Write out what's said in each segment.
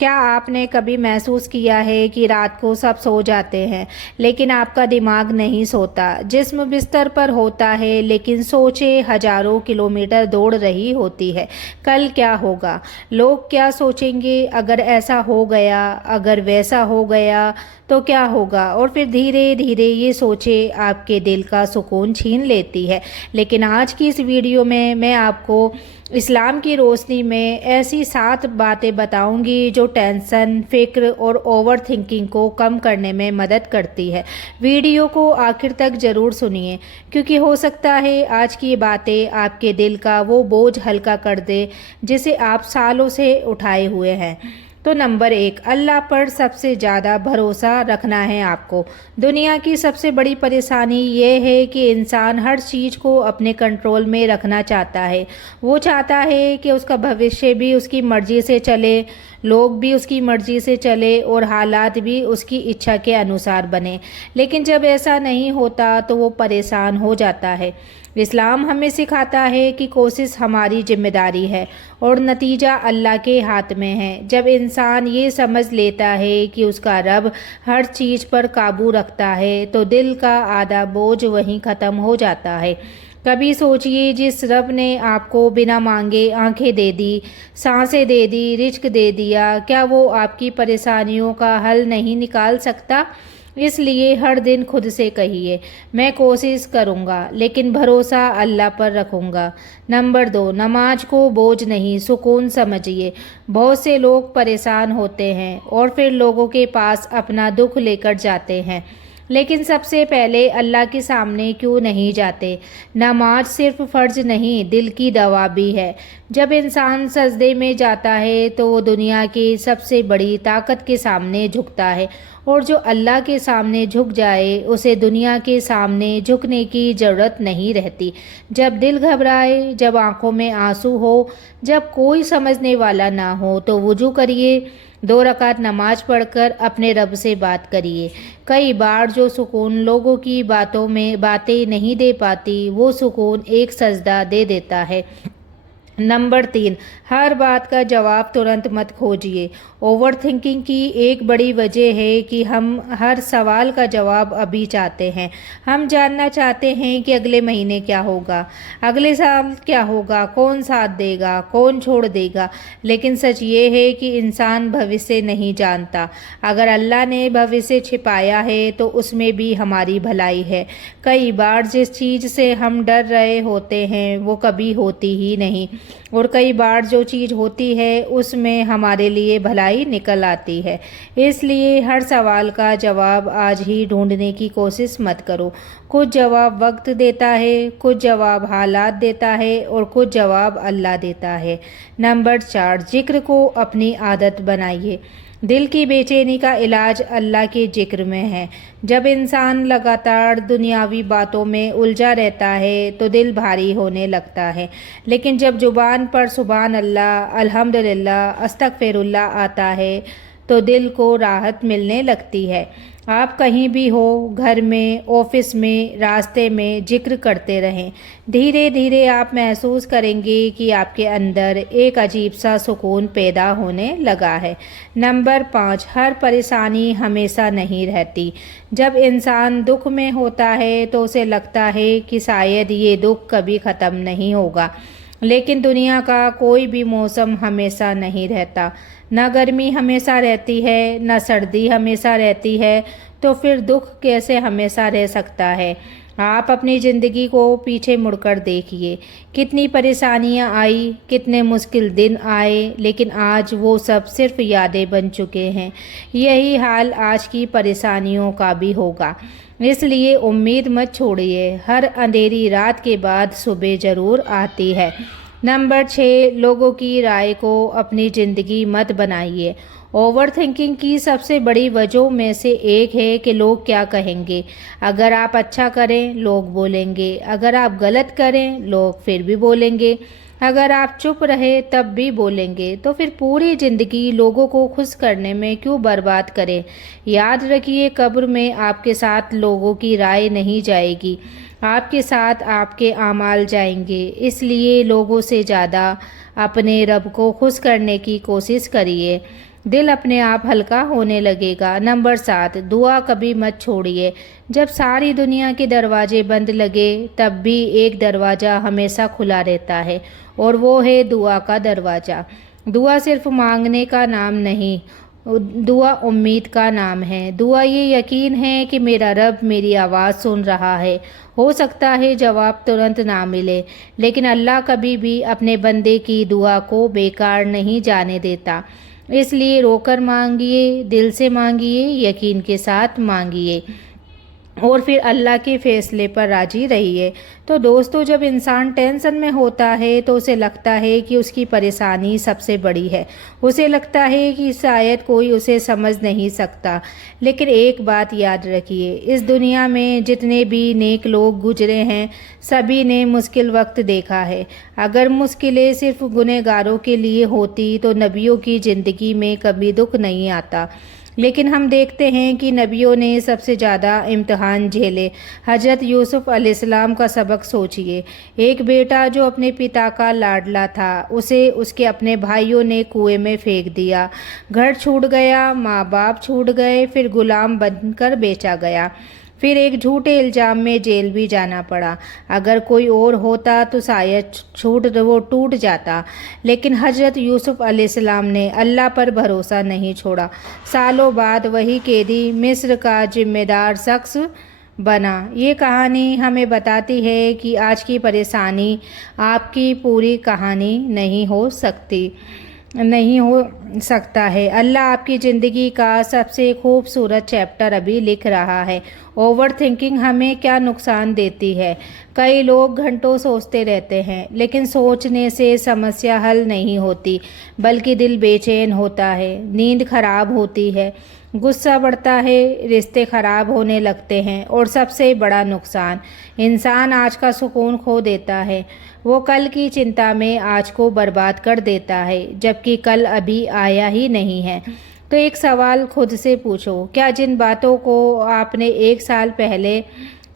کیا آپ نے کبھی محسوس کیا ہے کہ رات کو سب سو جاتے ہیں لیکن آپ کا دماغ نہیں سوتا؟ جسم بستر پر ہوتا ہے لیکن سوچیں ہزاروں کلومیٹر دوڑ رہی ہوتی ہے۔ کل کیا ہوگا؟ لوگ کیا سوچیں گے؟ اگر ایسا ہو گیا، اگر ویسا ہو گیا تو کیا ہوگا؟ اور پھر دھیرے دھیرے یہ سوچیں آپ کے دل کا سکون چھین لیتی ہے۔ لیکن آج کی اس ویڈیو میں آپ کو اسلام کی روشنی میں ایسی 7 باتیں بتاؤں گی جو ٹینشن، فکر اور اوور تھنکنگ کو کم کرنے میں مدد کرتی ہے۔ ویڈیو کو آخر تک ضرور سنیے، کیونکہ ہو سکتا ہے آج کی باتیں آپ کے دل کا وہ بوجھ ہلکا کر دے جسے آپ سالوں سے اٹھائے ہوئے ہیں۔ تو نمبر 1، اللہ پر سب سے زیادہ بھروسہ رکھنا ہے آپ کو۔ دنیا کی سب سے بڑی پریشانی یہ ہے کہ انسان ہر چیز کو اپنے کنٹرول میں رکھنا چاہتا ہے۔ وہ چاہتا ہے کہ اس کا بھوشیہ بھی اس کی مرضی سے چلے، لوگ بھی اس کی مرضی سے چلے اور حالات بھی اس کی اچھا کے انوسار بنے۔ لیکن جب ایسا نہیں ہوتا تو وہ پریشان ہو جاتا ہے۔ اسلام ہمیں سکھاتا ہے کہ کوشش ہماری ذمہ داری ہے اور نتیجہ اللہ کے ہاتھ میں ہے۔ جب انسان یہ سمجھ لیتا ہے کہ اس کا رب ہر چیز پر قابو رکھتا ہے تو دل کا آدھا بوجھ وہیں ختم ہو جاتا ہے۔ کبھی سوچئے، جس رب نے آپ کو بنا مانگے آنکھیں دے دی، سانسیں دے دی، رزق دے دیا، کیا وہ آپ کی پریشانیوں کا حل نہیں نکال سکتا؟ اس لیے ہر دن خود سے کہیے، میں کوشش کروں گا لیکن بھروسہ اللہ پر رکھوں گا۔ نمبر 2، نماز کو بوجھ نہیں، سکون سمجھیے۔ بہت سے لوگ پریشان ہوتے ہیں اور پھر لوگوں کے پاس اپنا دکھ لے کر جاتے ہیں، لیکن سب سے پہلے اللہ کے سامنے کیوں نہیں جاتے؟ نماز صرف فرض نہیں، دل کی دوا بھی ہے۔ جب انسان سجدے میں جاتا ہے تو وہ دنیا کی سب سے بڑی طاقت کے سامنے جھکتا ہے، اور جو اللہ کے سامنے جھک جائے اسے دنیا کے سامنے جھکنے کی ضرورت نہیں رہتی۔ جب دل گھبرائے، جب آنکھوں میں آنسو ہو، جب کوئی سمجھنے والا نہ ہو تو وضو کریے، 2 رکعت نماز پڑھ کر اپنے رب سے بات کریے۔ کئی بار جو سکون لوگوں کی باتیں نہیں دے پاتی، وہ سکون ایک سجدہ دے دیتا ہے۔ نمبر 3، ہر بات کا جواب ترنت مت کھوجیے۔ اوور تھنکنگ کی ایک بڑی وجہ ہے کہ ہم ہر سوال کا جواب ابھی چاہتے ہیں۔ ہم جاننا چاہتے ہیں کہ اگلے مہینے کیا ہوگا، اگلے سال کیا ہوگا، کون ساتھ دے گا، کون چھوڑ دے گا۔ لیکن سچ یہ ہے کہ انسان بھوشیہ نہیں جانتا۔ اگر اللہ نے بھوشیہ چھپایا ہے تو اس میں بھی ہماری بھلائی ہے۔ کئی بار جس چیز سے ہم ڈر رہے ہوتے ہیں وہ کبھی ہوتی ہی نہیں، اور کئی بار جو چیز ہوتی ہے اس میں ہمارے لیے بھلائی نکل آتی ہے۔ اس لیے ہر سوال کا جواب آج ہی ڈھونڈنے کی کوشش مت کرو۔ کچھ جواب وقت دیتا ہے، کچھ جواب حالات دیتا ہے اور کچھ جواب اللہ دیتا ہے۔ نمبر 4، ذکر کو اپنی عادت بنائیے۔ دل کی بے چینی کا علاج اللہ کے ذکر میں ہے۔ جب انسان لگاتار دنیاوی باتوں میں الجھا رہتا ہے تو دل بھاری ہونے لگتا ہے، لیکن جب زبان پر سبحان اللہ، الحمدللہ، استغفر اللہ آتا ہے تو دل کو راحت ملنے لگتی ہے۔ آپ کہیں بھی ہو، گھر میں، آفس میں، راستے میں، ذکر کرتے رہیں۔ دھیرے دھیرے آپ محسوس کریں گے کہ آپ کے اندر ایک عجیب سا سکون پیدا ہونے لگا ہے۔ نمبر 5، ہر پریشانی ہمیشہ نہیں رہتی۔ جب انسان دکھ میں ہوتا ہے تو اسے لگتا ہے کہ شاید یہ دکھ کبھی ختم نہیں ہوگا، لیکن دنیا کا کوئی بھی موسم ہمیشہ نہیں رہتا۔ نہ گرمی ہمیشہ رہتی ہے، نہ سردی ہمیشہ رہتی ہے، تو پھر دکھ کیسے ہمیشہ رہ سکتا ہے؟ آپ اپنی زندگی کو پیچھے مڑ کر دیکھیے، کتنی پریشانیاں آئی، کتنے مشکل دن آئے، لیکن آج وہ سب صرف یادیں بن چکے ہیں۔ یہی حال آج کی پریشانیوں کا بھی ہوگا۔ اس لیے امید مت چھوڑیے، ہر اندھیری رات کے بعد صبح ضرور آتی ہے۔ نمبر 6، لوگوں کی رائے کو اپنی زندگی مت بنائیے۔ اوور تھنکنگ کی سب سے بڑی وجہوں میں سے ایک ہے کہ لوگ کیا کہیں گے۔ اگر آپ اچھا کریں، لوگ بولیں گے، اگر آپ غلط کریں، لوگ پھر بھی بولیں گے، اگر آپ چپ رہے تب بھی بولیں گے، تو پھر پوری زندگی لوگوں کو خوش کرنے میں کیوں برباد کریں؟ یاد رکھیے، قبر میں آپ کے ساتھ لوگوں کی رائے نہیں جائے گی، آپ کے ساتھ آپ کے اعمال جائیں گے۔ اس لیے لوگوں سے زیادہ اپنے رب کو خوش کرنے کی کوشش کریے۔ دل اپنے آپ ہلکا ہونے لگے گا۔ نمبر 7، دعا کبھی مت چھوڑیے۔ جب ساری دنیا کے دروازے بند لگے تب بھی ایک دروازہ ہمیشہ کھلا رہتا ہے، اور وہ ہے دعا کا دروازہ۔ دعا صرف مانگنے کا نام نہیں، دعا امید کا نام ہے۔ دعا یہ یقین ہے کہ میرا رب میری آواز سن رہا ہے۔ ہو سکتا ہے جواب ترنت نہ ملے، لیکن اللہ کبھی بھی اپنے بندے کی دعا کو بیکار نہیں جانے دیتا۔ اس لیے رو کر مانگیے، دل سے مانگیے، یقین کے ساتھ مانگیے، اور پھر اللہ کے فیصلے پر راضی رہیے۔ تو دوستو، جب انسان ٹینشن میں ہوتا ہے تو اسے لگتا ہے کہ اس کی پریشانی سب سے بڑی ہے۔ اسے لگتا ہے کہ شاید کوئی اسے سمجھ نہیں سکتا۔ لیکن ایک بات یاد رکھیے، اس دنیا میں جتنے بھی نیک لوگ گزرے ہیں سبھی نے مشکل وقت دیکھا ہے۔ اگر مشکلیں صرف گنہگاروں کے لیے ہوتی تو نبیوں کی زندگی میں کبھی دکھ نہیں آتا، لیکن ہم دیکھتے ہیں کہ نبیوں نے سب سے زیادہ امتحان جھیلے۔ حضرت یوسف علیہ السلام کا سبق سوچیے۔ ایک بیٹا جو اپنے پتا کا لاڈلا تھا، اسے اس کے اپنے بھائیوں نے کنویں میں پھینک دیا۔ گھر چھوٹ گیا، ماں باپ چھوٹ گئے، پھر غلام بن کر بیچا گیا، پھر ایک جھوٹے الزام میں جیل بھی جانا پڑا۔ اگر کوئی اور ہوتا تو شاید وہ ٹوٹ جاتا، لیکن حضرت یوسف علیہ السلام نے اللہ پر بھروسہ نہیں چھوڑا۔ سالوں بعد وہی قیدی مصر کا ذمہ دار شخص بنا۔ یہ کہانی ہمیں بتاتی ہے کہ آج کی پریشانی آپ کی پوری کہانی نہیں ہو سکتا ہے۔ اللہ آپ کی زندگی کا سب سے خوبصورت چیپٹر ابھی لکھ رہا ہے۔ اوور تھنکنگ ہمیں کیا نقصان دیتی ہے؟ کئی لوگ گھنٹوں سوچتے رہتے ہیں، لیکن سوچنے سے سمسیا حل نہیں ہوتی، بلکہ دل بے چین ہوتا ہے، نیند خراب ہوتی ہے، غصہ بڑھتا ہے، رشتے خراب ہونے لگتے ہیں، اور سب سے بڑا نقصان، انسان آج کا سکون کھو دیتا ہے۔ وہ کل کی چنتا میں آج کو برباد کر دیتا ہے، جبکہ کل ابھی آیا ہی نہیں ہے۔ تو ایک سوال خود سے پوچھو، کیا جن باتوں کو آپ نے 1 سال پہلے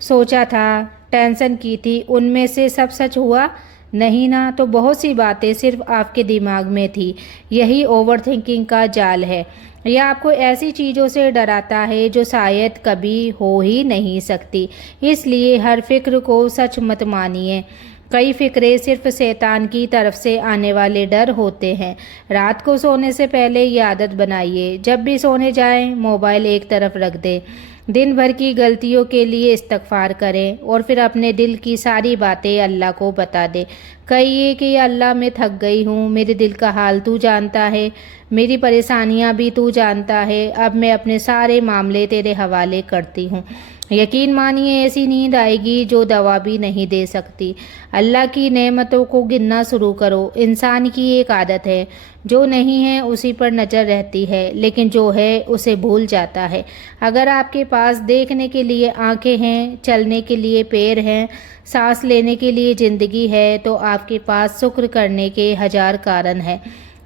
سوچا تھا، ٹینشن کی تھی، ان میں سے سب سچ ہوا؟ نہیں نا؟ تو بہت سی باتیں صرف آپ کے دماغ میں تھی۔ یہی اوور تھنکنگ کا جال ہے۔ یہ آپ کو ایسی چیزوں سے ڈراتا ہے جو شاید کبھی ہو ہی نہیں سکتی۔ اس لیے ہر فکر کو سچ مت مانیے۔ کئی فکریں صرف شیطان کی طرف سے آنے والے ڈر ہوتے ہیں۔ رات کو سونے سے پہلے یہ عادت بنائیے، جب بھی سونے جائیں موبائل ایک طرف رکھ دیں، دن بھر کی غلطیوں کے لیے استغفار کریں، اور پھر اپنے دل کی ساری باتیں اللہ کو بتا دیں۔ کہیے کہ یا اللہ، میں تھک گئی ہوں، میرے دل کا حال تو جانتا ہے، میری پریشانیاں بھی تو جانتا ہے، اب میں اپنے سارے معاملے تیرے حوالے کرتی ہوں۔ یقین مانیے ایسی نیند آئے گی جو دوا بھی نہیں دے سکتی۔ اللہ کی نعمتوں کو گننا شروع کرو۔ انسان کی ایک عادت ہے، جو نہیں ہے اسی پر نظر رہتی ہے، لیکن جو ہے اسے بھول جاتا ہے۔ اگر آپ کے پاس دیکھنے کے لیے آنکھیں ہیں، چلنے کے لیے پیر ہیں، سانس لینے کے لیے زندگی ہے، تو آپ کے پاس شکر کرنے کے 1000 کارن ہیں۔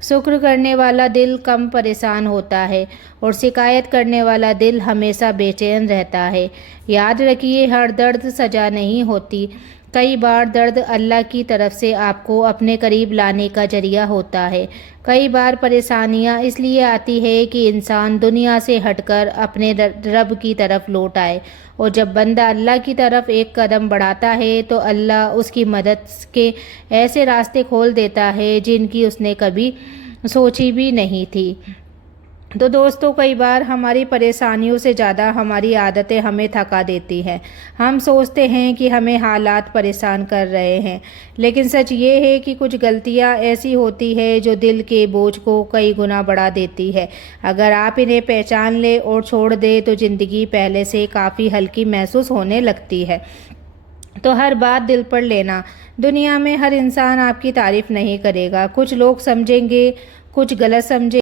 شکر کرنے والا دل کم پریشان ہوتا ہے، اور شکایت کرنے والا دل ہمیشہ بے چین رہتا ہے۔ یاد رکھیے، ہر درد سزا نہیں ہوتی، کئی بار درد اللہ کی طرف سے آپ کو اپنے قریب لانے کا ذریعہ ہوتا ہے۔ کئی بار پریشانیاں اس لیے آتی ہے کہ انسان دنیا سے ہٹ کر اپنے رب کی طرف لوٹ آئے، اور جب بندہ اللہ کی طرف ایک قدم بڑھاتا ہے تو اللہ اس کی مدد کے ایسے راستے کھول دیتا ہے جن کی اس نے کبھی سوچی بھی نہیں تھی۔ تو دوستو، کئی بار ہماری پریشانیوں سے زیادہ ہماری عادتیں ہمیں تھکا دیتی ہیں۔ ہم سوچتے ہیں کہ ہمیں حالات پریشان کر رہے ہیں، لیکن سچ یہ ہے کہ کچھ غلطیاں ایسی ہوتی ہیں جو دل کے بوجھ کو کئی گنا بڑھا دیتی ہے۔ اگر آپ انہیں پہچان لیں اور چھوڑ دیں تو زندگی پہلے سے کافی ہلکی محسوس ہونے لگتی ہے۔ تو ہر بات دل پر لینا۔ دنیا میں ہر انسان آپ کی تعریف نہیں کرے گا۔ کچھ لوگ سمجھیں گے، کچھ غلط سمجھیں